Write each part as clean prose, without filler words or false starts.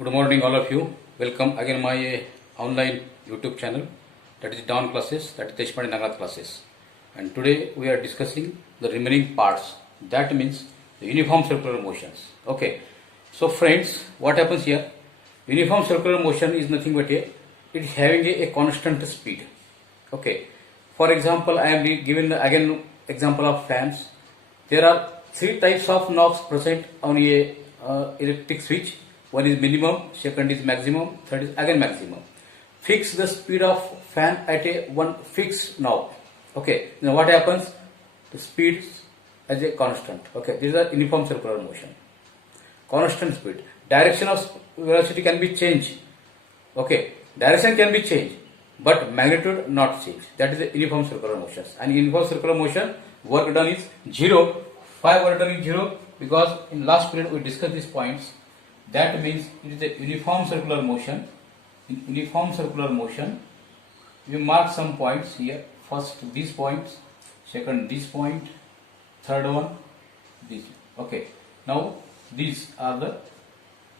Good morning, all of you. Welcome again my online YouTube channel, that is Down classes, that is Deshpande Nagarath classes. And today we are discussing the remaining parts. That means the uniform circular motions. Okay. So friends, what happens here? Uniform circular motion is nothing but it is having a constant speed. Okay. For example, I am given again example of fans. There are three types of knobs present on a electric switch. One is minimum, second is maximum, third is again maximum. Fix the speed of fan at a one fixed knob. Okay. Now what happens? The speed as a constant. Okay. This is a uniform circular motion. Constant speed. Direction of velocity can be changed. Okay. Direction can be changed, but magnitude not changed. That is the uniform circular motion. And uniform circular motion, work done is 0. Why work done is 0? Because in last period we discussed these points. That means it is a uniform circular motion. In uniform circular motion, we mark some points here. First these points, second this point, third one this. Okay. Now these are the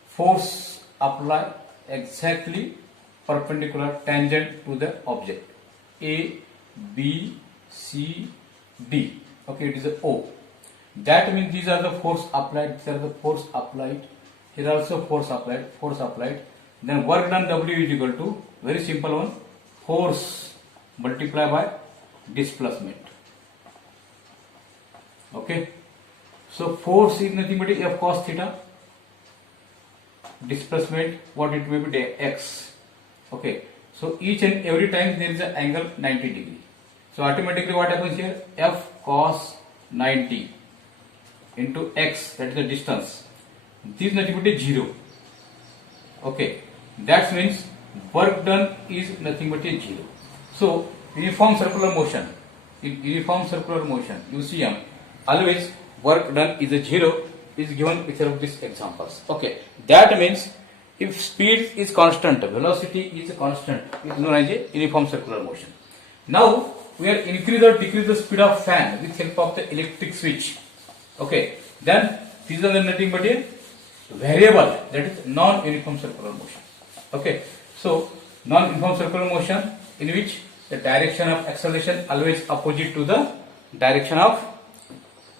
force applied exactly perpendicular tangent to the object. A, B, C, D. Okay, it is a O. That means these are the force applied. These are the force applied. Here also force applied. Then work done W is equal to, very simple one, force multiplied by displacement. Okay. So force is nothing but F cos theta. Displacement, what it may be, X. Okay. So each and every time there is an angle 90 degree. So automatically what happens here? F cos 90 into X, that is the distance. This is nothing but 0. Okay. That means work done is nothing but 0. So uniform circular motion. In uniform circular motion, UCM, always work done is a 0 is given with of these examples. Okay. That means if speed is constant, velocity is constant, it is known as a uniform circular motion. Now we are increase or decrease the speed of fan with help of the electric switch. Okay. Then these are the nothing but a variable, that is non-uniform circular motion. Okay. So non-uniform circular motion in which the direction of acceleration always opposite to the direction of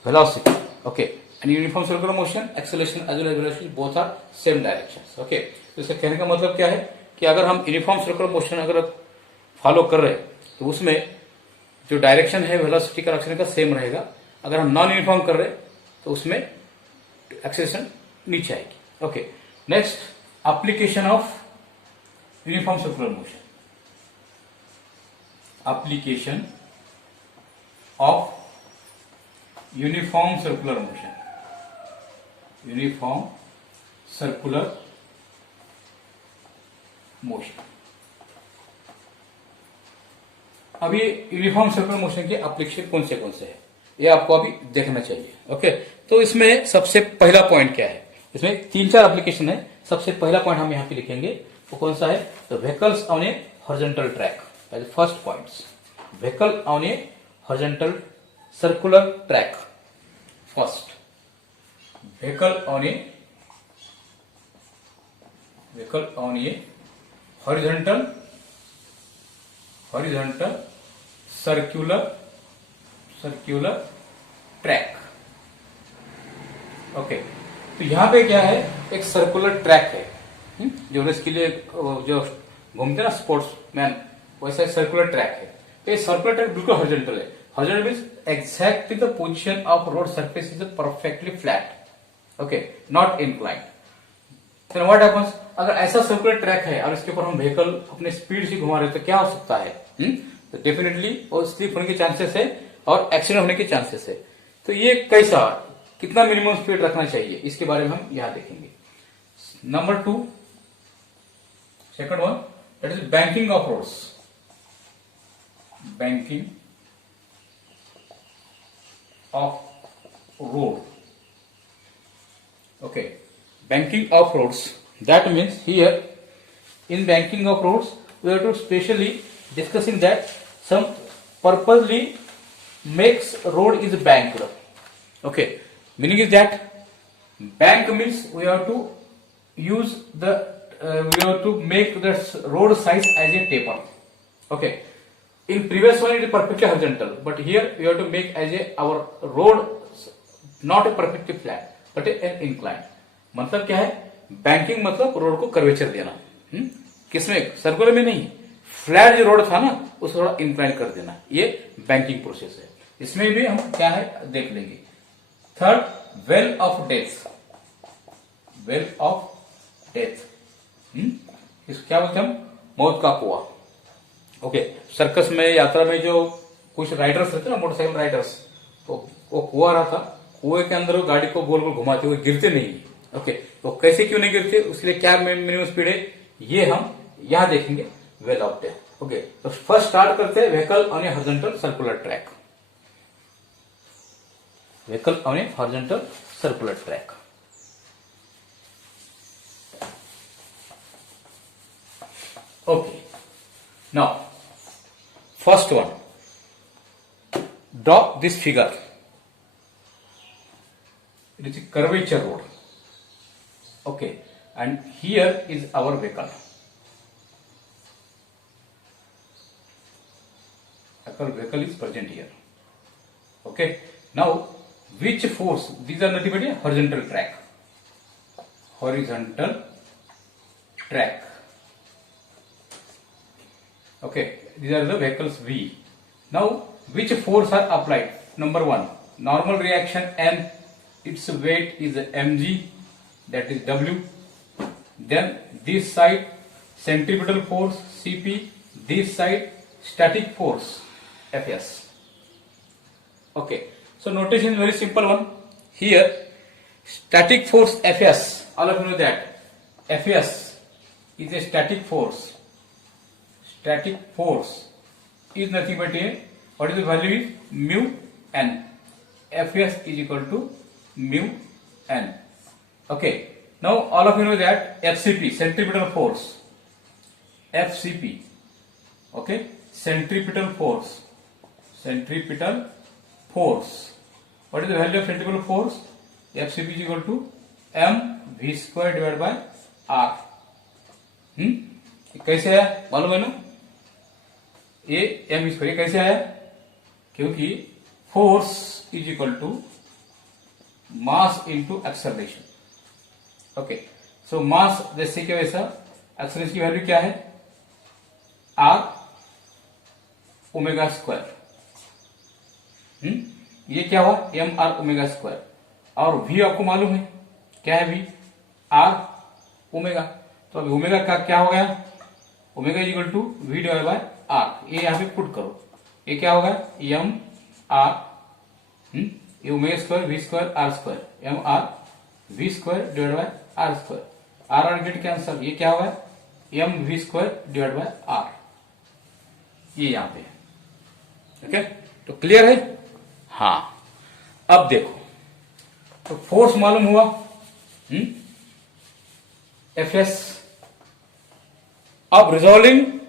velocity. Okay. And uniform circular motion, acceleration as well as velocity both are same directions. Okay. तो इसका कहने का मतलब क्या है कि अगर हम यूनिफॉर्म सर्कुलर मोशन अगर फॉलो कर रहे हैं तो उसमें जो डायरेक्शन है वेलोसिटी का एक्सेलरेशन का सेम रहेगा. अगर हम नॉन यूनिफॉर्म कर रहे हैं तो उसमें एक्सेलरेशन नीचे आएगी. Okay. Next, application of uniform circular motion. Application of uniform circular motion. Uniform circular motion. अब ये यूनिफॉर्म सर्कुलर मोशन के एप्लीकेशन कौन से हैं ये आपको अभी देखना चाहिए. ओके. तो इसमें सबसे पहला पॉइंट क्या है? इसमें 3-4 एप्लीकेशन है. सबसे पहला पॉइंट हम यहां पे लिखेंगे वो कौन सा है? The vehicles on A horizontal track. First points, vehicle on A horizontal circular track. First, vehicle on A horizontal circular track. Okay. तो यहां पे क्या है? एक सर्कुलर ट्रैक है जो इसके लिए जो घूमते ना स्पोर्ट्समैन, वैसा सर्कुलर ट्रैक है. तो ये सर्कुलर ट्रैक बिल्कुल हॉरिजॉन्टल है. Horizontal means exactly the position of road surface is perfectly flat. Okay. Not inclined. तो व्हाट हैपेंस? अगर ऐसा सर्कुलर ट्रैक है और इसके ऊपर हम व्हीकल अपने स्पीड से घुमा रहे हैं तो क्या हो सकता है? तो डेफिनेटली और स्लिप होने के चांसेस है और एक्सीडेंट होने के चांसेस है. तो ये कैसा, कितना मिनिमम स्पीड रखना चाहिए इसके बारे में हम यहां देखेंगे. Number 2, second one, that is banking of roads. Banking of road. Okay. Banking of roads. That means here in banking of roads we have to specially discussing that some purposely makes road is banked. Okay. Meaning is that bank means we have to use the we have to make the road size as a taper. Okay. In previous one it is perfectly horizontal, but here we have to make as a our road not a perfectly flat but an incline. मतलब क्या है, banking मतलब road को curvature देना. किसमें, circular में नहीं, flat जो रोड था ना उस थोड़ा इंक्लाइन कर देना, ये बैंकिंग प्रोसेस है. इसमें भी हम क्या है देख लेंगे. Third, well of death. Well of death इस क्या बोलते हम, मौत का कुआं. ओके. सर्कस में, यात्रा में जो कुछ राइडर्स रहते ना, मोटरसाइकिल राइडर्स, तो वो कुआं रहा था, कुएं के अंदर वो गाड़ी को गोल गोल घुमाते हुए गिरते नहीं. ओके. तो कैसे क्यों नहीं गिरते, उसके लिए क्या मिनिमम स्पीड है, ये हम यहां देखेंगे. Well of death. ओके. तो फर्स्ट स्टार्ट करते हैं vehicle on A horizontal circular track. Vehicle on A horizontal circular track. Okay. Now, first one. Draw this figure. It is a curvature road. Okay. And here is our vehicle. Our vehicle is present here. Okay. Now, which force? These are nothing but a horizontal track. Horizontal track. Okay, these are the vehicles V. Now, which force are applied? Number one, normal reaction M, its weight is mg, that is W. Then this side centripetal force Cp, this side static force Fs. Okay, so notation is very simple one. Here, static force Fs, all of you know that Fs is a static force. Static force is nothing but a, what is the value is mu n. Fs is equal to mu n. Okay. Now all of you know that FCP, centripetal force. FCP. Okay. Centripetal force. Centripetal force. What is the value of centripetal force? FCP is equal to m v square divided by r. कैसे है मालूम है ना, ये M square कैसे आया, क्योंकि force is equal to mass into acceleration. Okay. So mass जैसे कि वैसा एक्सेलरेशन की वैल्यू क्या है, आर ओमेगा स्क्वायर. ये क्या हुआ, एम आर ओमेगा स्क्वायर. और वी आपको मालूम है क्या है, वी आर ओमेगा. तो अभी ओमेगा का क्या हो गया, omega is equal to v divide by r. ये यहां पे पुट करो, ये क्या होगा, एम आर, ये omega square v square r square, m r v square divide by r square. R r get cancel, ये क्या होगा, m we square divide by r. ये यहां पे. ओके. तो क्लियर है. हाँ, अब देखो, तो फोर्स मालूम हुआ एफ एस. अब resolving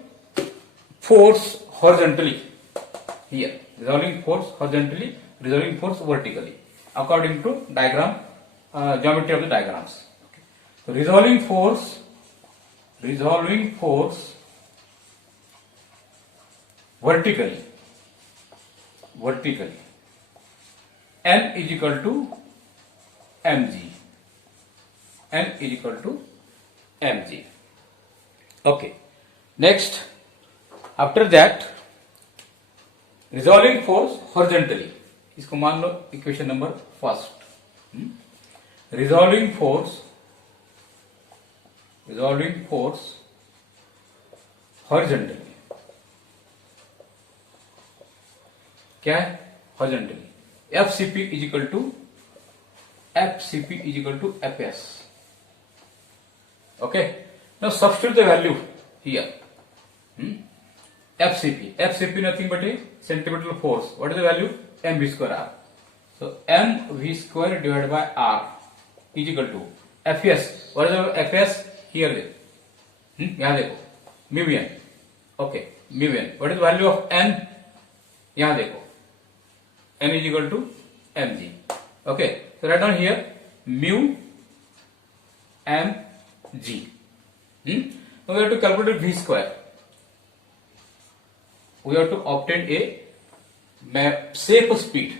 force horizontally here, resolving force horizontally, resolving force vertically according to diagram, geometry of the diagrams. Okay. So resolving force vertically n is equal to mg. N is equal to mg. Okay. Next, after that resolving force horizontally, इसको मान लो equation number first. Resolving force horizontally क्या है, horizontally. FCP is equal to FS. Okay. Now substitute the value here. FCP nothing but a centripetal force. What is the value? mv square r. So mv square divided by r is equal to Fs. What is the Fs? Here देखो, यहाँ देखो, mu n. Okay, mu n. What is the value of n? यहाँ देखो, n is equal to mg. Okay, so write down here mu m G. Now we have to calculate V square. We have to obtain a safe speed.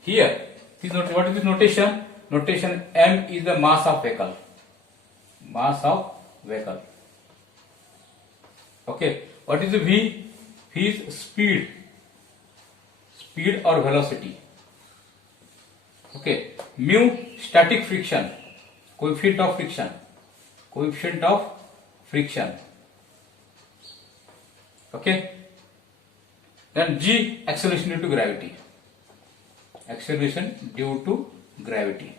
Here, what is this notation? Notation M is the mass of vehicle. Mass of vehicle. Okay. What is the V? V is speed. Speed or velocity. Okay. Mu, static friction. Coefficient of friction. Coefficient of friction. Okay. Then G, acceleration due to gravity. Acceleration due to gravity.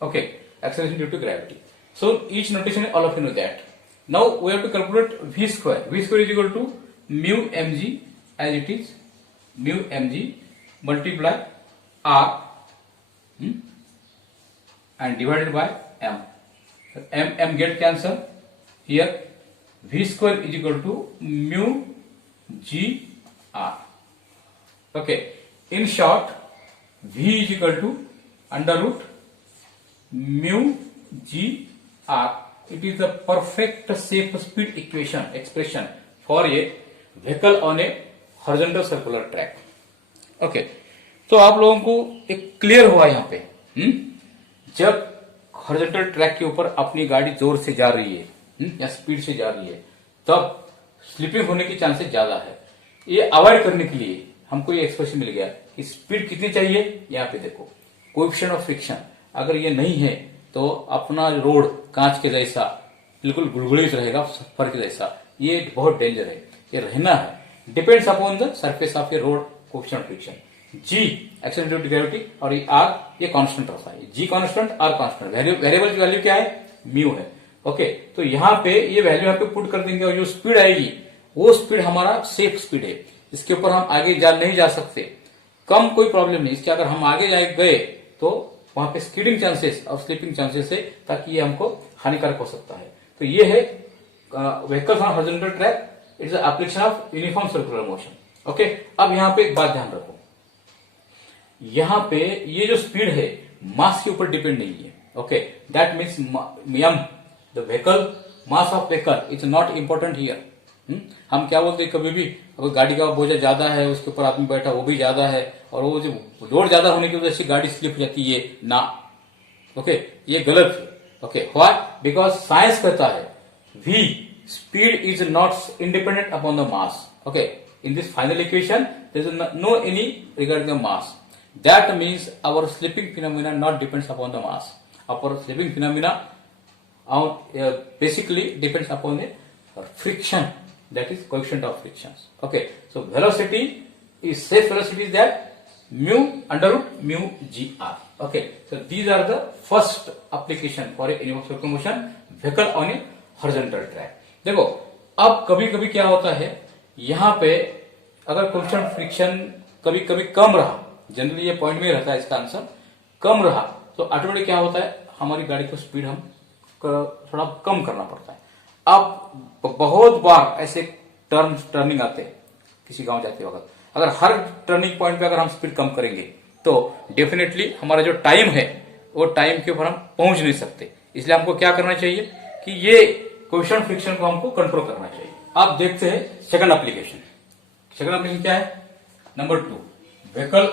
Okay. Acceleration due to gravity. So each notation, all of you know that. Now we have to calculate V square. V square is equal to mu mg as it is. Mu mg multiply R and divided by M. So M get cancel. Here V square is equal to mu G R. Okay. In short, V is equal to under root mu G R. It is the perfect safe speed expression for a vehicle on a horizontal circular track. Okay. तो आप लोगों को एक clear हुआ यहाँ पे जब horizontal track के ऊपर अपनी गाड़ी जोर से जा रही है या स्पीड से जा रही है तब स्लिपिंग होने की चांसेस ज्यादा है। ये अवॉइड करने के लिए हमको ये एक्सप्रेशन मिल गया कि स्पीड कितनी चाहिए। यहाँ पे देखो कोएफिशिएंट ऑफ फ्रिक्शन अगर ये नहीं है तो अपना रोड कांच के जैसा बिल्कुल गुलगुलित रहेगा, सफर के जैसा। ये बहुत डेंजर है, ये रहना है। Depends upon the surface of a road coefficient of friction. G acceleration due to gravity और ये आर ये कांस्टेंट रहता है। G constant, r constant. Variable की वैल्यू क्या है? म्यू है। ओके, तो यहाँ पे ये वैल्यू यहाँ पे पुट कर देंगे और जो स्पीड आएगी वो स्पीड हमारा सेफ स्पीड है। इसके ऊपर हम आगे नहीं जा सकते। कम कोई प्रॉब्लम नहीं। इसके अगर हम आगे गए तो वहां पे स्कीडिंग चांसेस और स्लिपिंग चांसेस है, ताकि ये हमको हानिकारक हो सकता है। तो ये है vehicles on horizontal track, it is application of uniform circular motion. Okay, अब यहाँ पे एक बात ध्यान रखो, यहाँ पे ये जो स्पीड है मास के ऊपर डिपेंड नहीं है। Okay, that means am the vehicle mass of vehicle is not important here. हम क्या बोलते हैं, कभी भी अगर गाड़ी का बोझा ज्यादा है, उसके ऊपर आदमी बैठा वो भी ज्यादा है और वो जो लोड ज्यादा होने की वजह से गाड़ी स्लिप हो जाती है ना। ओके, ये गलत है। Okay, why? बिकॉज साइंस कहता है v speed is not independent upon the mass. Okay, in this final equation there is no any regarding the mass. That means our slipping phenomena not depends upon the mass. Our slipping phenomena basically depends upon the friction, that is coefficient of frictions. Okay, so velocity is safe velocity is that mu under root mu gr. Okay, so these are the first application for a uniform circular motion vehicle on a horizontal track. देखो अब कभी कभी क्या होता है, यहाँ पे अगर coefficient of friction कभी कभी कम रहा, जनरली ये पॉइंट में रहता है इसका आंसर, कम रहा तो ऑटोमेटिक क्या होता है, हमारी गाड़ी को स्पीड हम थोड़ा कम करना पड़ता है। अब बहुत बार ऐसे टर्निंग आते हैं किसी गांव जाते वक्त, अगर हर टर्निंग पॉइंट पे अगर हम स्पीड कम करेंगे तो डेफिनेटली हमारा जो टाइम है वो टाइम के ऊपर हम पहुंच नहीं सकते। इसलिए हमको क्या करना चाहिए कि ये कोएफिशिएंट फ्रिक्शन को हमको कंट्रोल करना चाहिए। आप देखते हैं सेकंड एप्लीकेशन। सेकंड एप्लीकेशन क्या है? Number 2, vehicle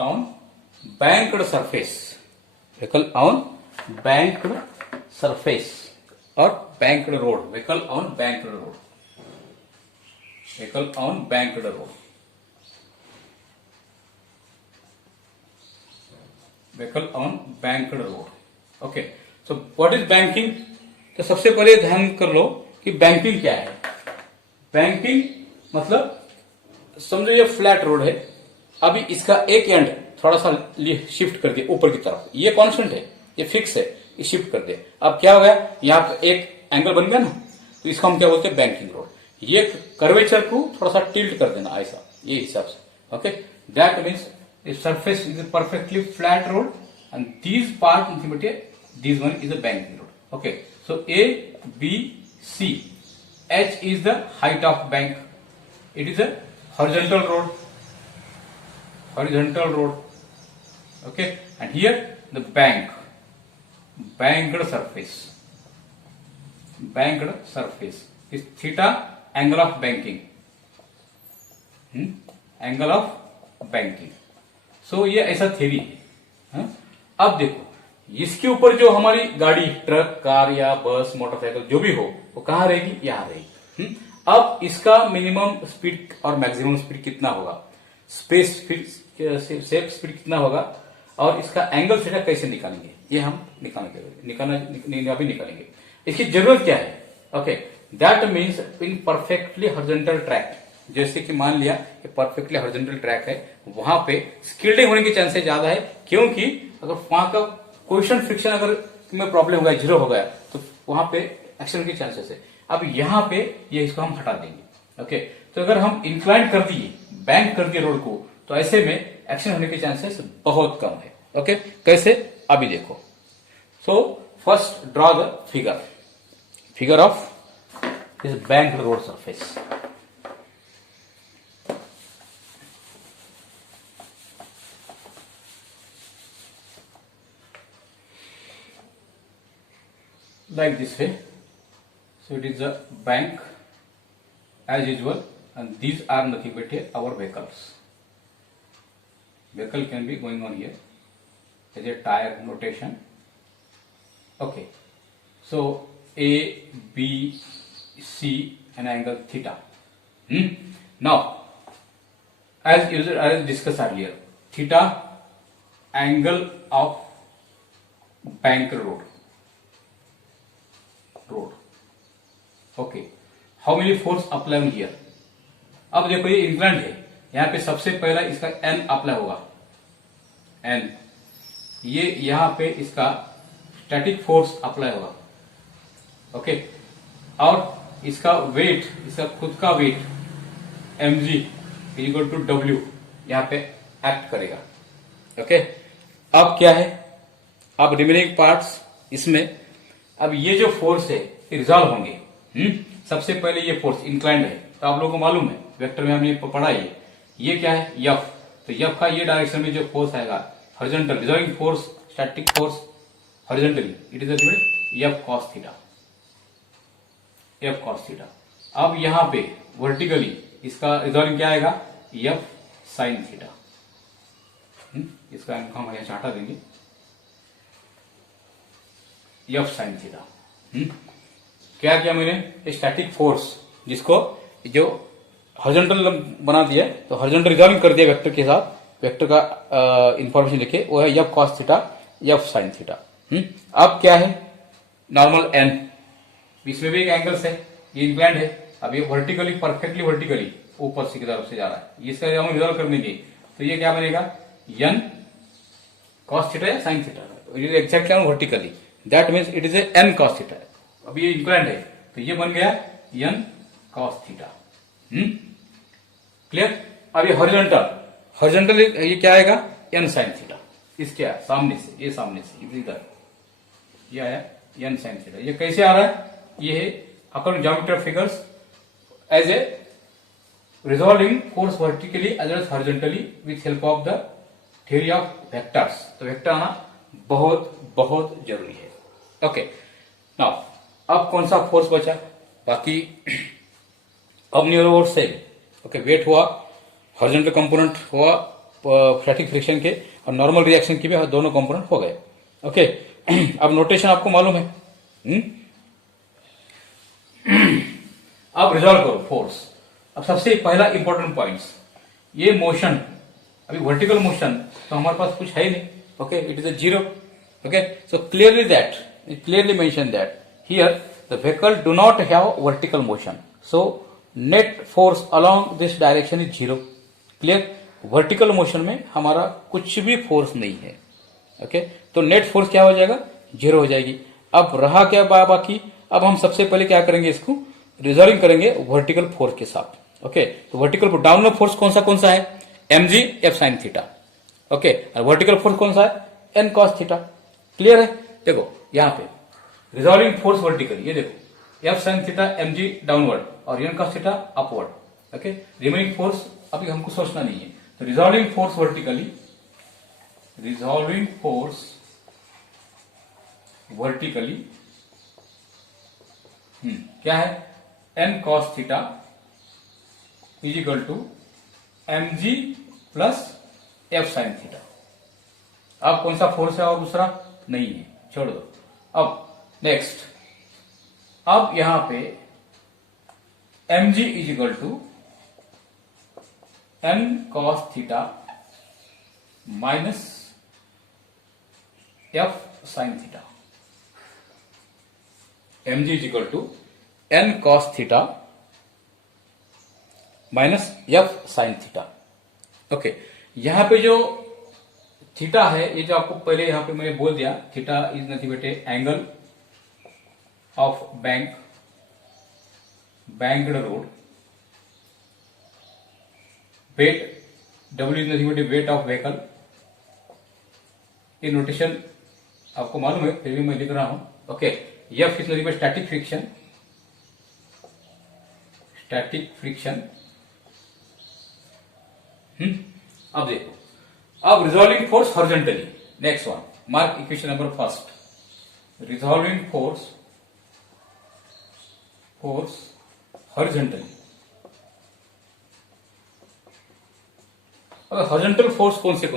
on banked surface, vehicle on banked surface or banked road, vehicle on banked road, vehicle on banked road, vehicle on banked road. Okay, so what is banking? तो सबसे पहले ध्यान कर लो कि banking क्या है। बैंकिंग मतलब समझो ये फ्लैट रोड है, अभी इसका एक एंड थोड़ा सा शिफ्ट कर दिया ऊपर की तरफ, ये कांस्टेंट है, ये फिक्स है, ये शिफ्ट कर दे। अब क्या हो गया, यहाँ पे एक एंगल बन गया ना, तो इसको हम क्या बोलते हैं, बैंकिंग रोड। ये कर्वेचर को थोड़ा सा टिल्ट कर देना ऐसा, ये हिसाब से। Okay, that means surface is perfectly flat road and this part intimate this one is a banking road. Okay, so A B C, H is the height of bank. It is a horizontal road. Horizontal road. Okay, and here the banked surface is theta angle of banking. Angle of banking. So ये ऐसा theory है. अब देखो इसके ऊपर जो हमारी गाड़ी, ट्रक, कार या बस, मोटरसाइकिल जो भी हो वो कहाँ रहेगी, यहां रहेगी. अब इसका मिनिमम स्पीड और मैक्सिमम स्पीड कितना होगा, सेफ स्पीड कितना होगा, और इसका एंगल थीटा कैसे निकालेंगे, ये हम निकालेंगे. इसकी जरूरत क्या है. Okay, that means in perfectly horizontal track, जैसे कि मान लिया कि परफेक्टली हॉरिजॉन्टल ट्रैक है, वहां पे स्किल्डिंग होने के चांसेस ज्यादा है. क्योंकि अगर वहां का क्वेश्चन फ्रिक्शन अगर में प्रॉब्लम हो गया, जीरो हो गया, तो वहां पे एक्सीडेंट के चांसेस है. अब यहां पे ये इसको हम हटा देंगे. ओके, तो अगर हम इंक्लाइन कर दिए, बैंक कर दिए रोड को, तो ऐसे में एक्सीडेंट होने के चांसेस बहुत कम है. ओके, कैसे अभी देखो. So first draw the figure of this bank road surface. Like this way. So it is a bank as usual, and these are nothing but our vehicles. Vehicle can be going on here as a tire notation. Okay, so A, B, C an angle theta. Now as usual, as discussed earlier, theta angle of bank road. Okay, how many force apply on here. अब देखो ये inclined है, यहां पे सबसे पहला इसका N apply होगा. एन, ये यहां पे इसका स्टैटिक फोर्स अप्लाई होगा. ओके, और इसका वेट, इसका खुद का weight mg equal to w यहां पे एक्ट करेगा. ओके, अब क्या है, अब रिमेनिंग पार्ट्स इसमें, अब ये जो फोर्स है रिजॉल्व होंगे. सबसे पहले ये फोर्स इंक्लाइंड है, तो आप लोगों को मालूम है वेक्टर में हमने पढ़ा ये क्या है, F. तो F का ये डायरेक्शन में जो फोर्स आएगा horizontal, resolving force, static force horizontally, it is F cos theta. F cos theta. अब यहां पे वर्टिकली इसका रिजॉल्विंग क्या आएगा, F sin थीटा. इसका हम यहां हटा देंगे, F sin थीटा. क्या किया मैंने, स्टैटिक फोर्स जिसको जो हॉरिजॉन्टल बना दिया, तो हॉरिजॉन्टल रिजॉल्विंग कर दिया वेक्टर के साथ, वेक्टर का इंफॉर्मेशन लिखे, वो है F cos theta, F sin theta. अब क्या है, नॉर्मल एन, इसमें भी एक एंगल्स है, ये इंक्लाइंड है. अब ये वर्टिकली, परफेक्टली वर्टिकली ऊपर से की तरफ से जा रहा है, इसका जब हम रिजॉल्व कर देंगे तो ये क्या बनेगा, n cos थीटा या sin theta. Exactly vertically, that means it is n cos theta. अब ये इंक्लाइंड है, तो ये बन गया n cos थीटा. क्लियर. अब ये हॉरिजॉन्टल ये क्या आएगा, n sin थीटा. इसके सामने से, ये सामने से इधर ये आया n sin थीटा. ये कैसे आ रहा है, ये है according geometry figures as a resolving force vertically as well as horizontally with help of the theory of vectors. तो वेक्टर आना बहुत बहुत जरूरी है. ओके, नाउ अब कौन सा फोर्स बचा, बाकी अब न्यूरो से. ओके, वेट हुआ, हॉरिजॉन्टल कंपोनेंट हुआ स्टैटिक फ्रिक्शन के, और नॉर्मल रिएक्शन के भी दोनों कंपोनेंट हो गए. ओके, अब नोटेशन आपको मालूम है. अब रिजॉल्व करो फोर्स. अब सबसे पहला इंपॉर्टेंट पॉइंट्स, ये मोशन, अभी वर्टिकल मोशन तो हमारे पास कुछ है नहीं. Okay, it is a zero. Okay, so clearly mention that here the vehicle do not have vertical motion, so net force along this direction is zero. clear. vertical motion में हमारा कुछ भी force नहीं है. ओके, तो net force क्या हो जाएगा, जीरो हो जाएगी. अब रहा क्या बाकी, अब हम सबसे पहले क्या करेंगे, इसको रिजॉल्विंग करेंगे वर्टिकल फोर्स के साथ. ओके, तो वर्टिकल डाउनवर्ड फोर्स कौन सा है, mg F sin theta. Okay, और वर्टिकल फोर्स कौन सा है, n cos थीटा. क्लियर है. देखो यहां पे रिजॉल्विंग फोर्स वर्टिकल, ये देखो F sin theta mg downward और n cos theta upward. Okay, remaining force अभी हमको सोचना नहीं है. तो resolving force vertically resolving force vertically क्या है, N cos theta is equal to M G plus F sine theta. अब कौन सा फोर्स है और दूसरा नहीं है, छोड़ दो। अब नेक्स्ट, अब यहां पे M G is equal to N cos theta minus F sine theta. M G is equal to N cos theta minus F sine theta. Okay, यहां पे जो थीटा है, ये जो आपको पहले यहां पे मैंने बोल दिया, theta is nothing but angle of banked road. Weight W is nothing but weight of vehicle. ये नोटेशन आपको मालूम है, फिर भी मैं लिख रहा हूं। Okay, F is nothing but static friction, static friction. अब देखो, अब resolving force horizontally, next one, mark equation number first. Resolving force horizontally. अब हॉरिजॉन्टल फोर्स कौन से है,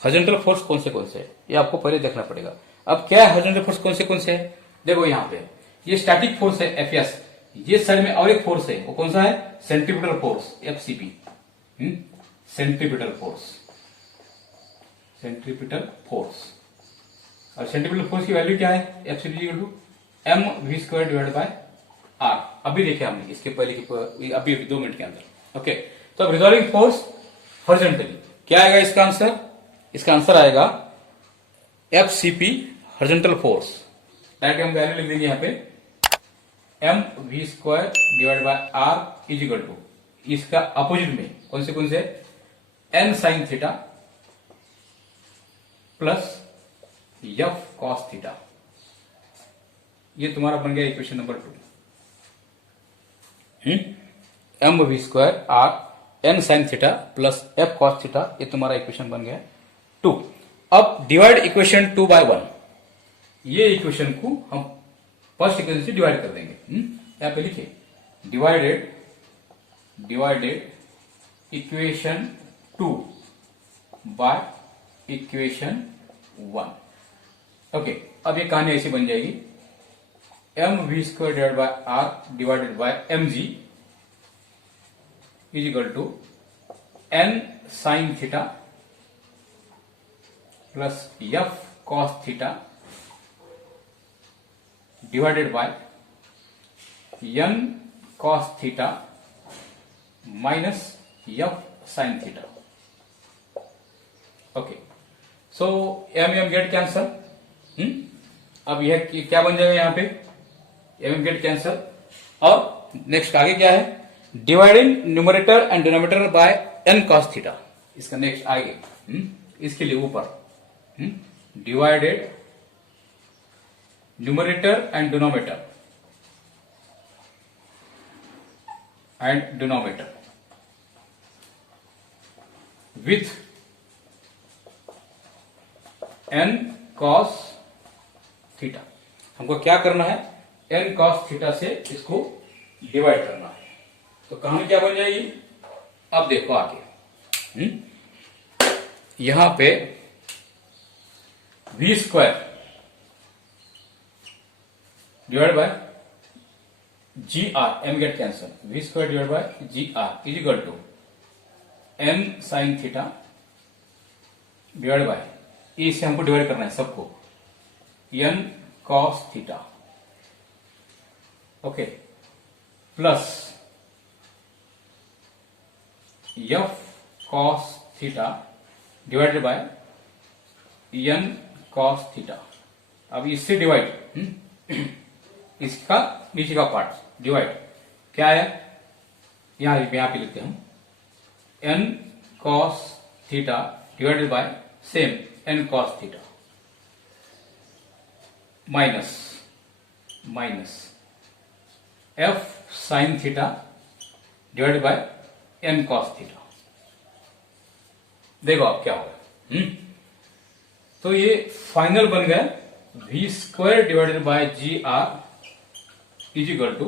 हॉरिजॉन्टल फोर्स कौन से है, ये आपको पहले देखना पड़ेगा। अब क्या है हॉरिजॉन्टल फोर्स कौन से है, देखो यहां पे ये स्टैटिक फोर्स है एफ एस, ये साइड में और एक फोर्स है, वो कौन सा है, centripetal force F C P. Centripetal force, centripetal force. और सेंट्रीपिटल फोर्स की वैल्यू क्या है, F C P equal to M we square divide by R. अभी देखे हमने इसके पहले की, अभी 2 मिनट के अंदर। ओके, तो अब रिजॉल्विंग फोर्स हॉरिजॉन्टली क्या आएगा इसका आंसर, इसका आंसर आएगा F C P horizontal force. Direct हम वैल्यू लिख देंगे यहां पे, M we square divide by R is equal to, इसका अपोजिट में कौन से N sine theta plus F cos theta. ये तुम्हारा बन गया equation number 2। M we square R N sine theta plus F cos theta, ये तुम्हारा इक्वेशन बन गया 2। अब डिवाइड इक्वेशन 2 by 1, ये इक्वेशन को हम फर्स्ट इक्वेशन से डिवाइड कर देंगे। यहां पे लिखिए, divided equation 2 by equation 1। Okay, अब ये कहानी ऐसी बन जाएगी, M we square divide by R divided by M G is equal to N sine theta plus F cos theta divided by N cos theta minus F sine theta. Okay, so M get cancel. अब यह क्या बन जाएगा यहां पे, M get cancel. और next आगे क्या है, dividing numerator and denominator by N cos theta. इसका नेक्स्ट आगे, इसके लिए ऊपर divided numerator and denominator with N cos theta. हमको क्या करना है, एन कॉस थीटा से इसको डिवाइड करना है। तो कहानी क्या बन जाएगी, अब देखो आगे, यहां पे V square divide by G R, M get cancel, V square divide by G R is equal to N sine theta divide by, इसे हमको डिवाइड करना है सबको, N cos theta. Okay, plus F cos theta divided by N cos theta. अब इससे divide, इसका नीचे का पार्ट डिवाइड क्या है, यहां पे लिखते हैं, N cos theta divided by same N cos theta minus F sine theta divided by N cos theta. देखो अब क्या होगा, तो ये फाइनल बन गया v² divided by G R is equal to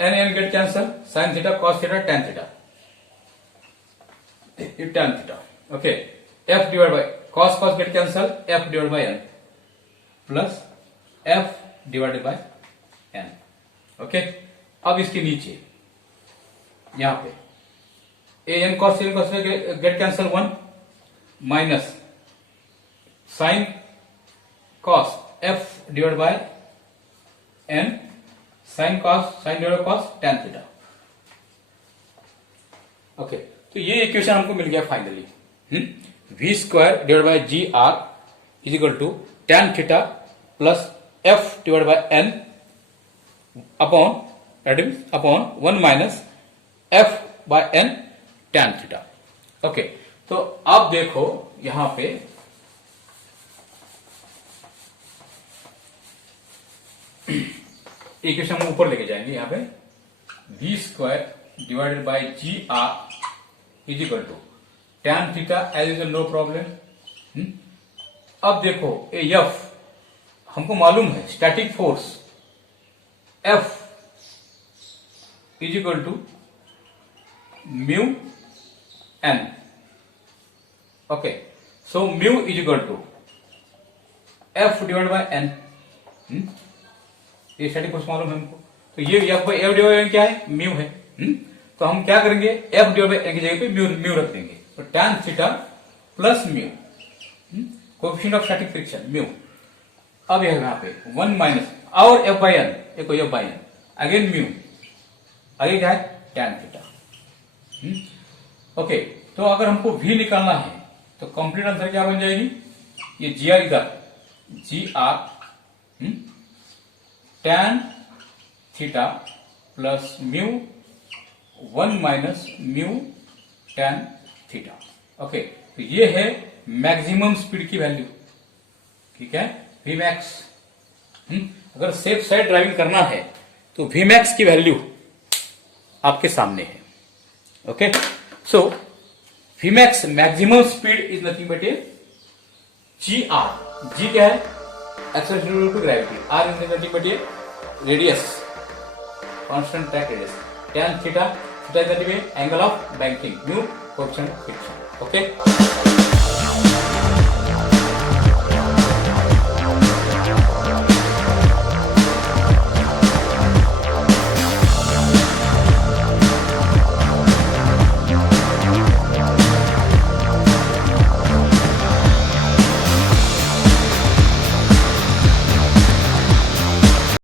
N get cancel, sine theta cos theta tan theta, tan theta. Okay, F divide by cos cos get cancel, F divide by N plus F divided by N. Okay, अब इसके नीचे यहां पे a N cos get cancel 1 minus sine cos F divide by N sine divide cos tan theta. Okay, तो ये equation हमको मिल गया finally. v² divide by G R is equal to tan theta plus F divide by N upon 1 minus F by N tan theta. Okay, तो अब देखो यहां पे इक्वेशन हम ऊपर लेके जाएंगे। यहां पे v² divided by G R is equal to tan theta as is no problem. अब देखो एफ हमको मालूम है static force F is equal to mu N. Okay, so mu is equal to F divide by N. ये static force मालूम है हमको, तो ये एफ डिवाइड बाय क्या है, म्यू है। तो हम क्या करेंगे, एफ डिवाइड बाय एन की जगह पे म्यू रख देंगे, तो tan theta plus mu, coefficient of static friction mu. अब यहां पे 1 माइनस और एफ बाय एन, देखो F by N again mu, आगे क्या है tan थीटा। ओके, तो अगर हमको v निकालना है तो कंप्लीट आंसर क्या बन जाएगी, ये जी आर इधर G R tan theta plus mu 1 minus mu tan theta. Okay, तो ये है मैक्सिमम स्पीड की वैल्यू। ठीक है, Vmax। अगर सेफ साइड ड्राइविंग करना है तो Vmax की वैल्यू आपके सामने है। Okay, so Vmax maximum speed is nothing but a G R. G क्या है, acceleration to gravity, R is nothing but a radius, constant track radius, tan theta, theta is nothing but angle of banking, mu coefficient of friction. Okay.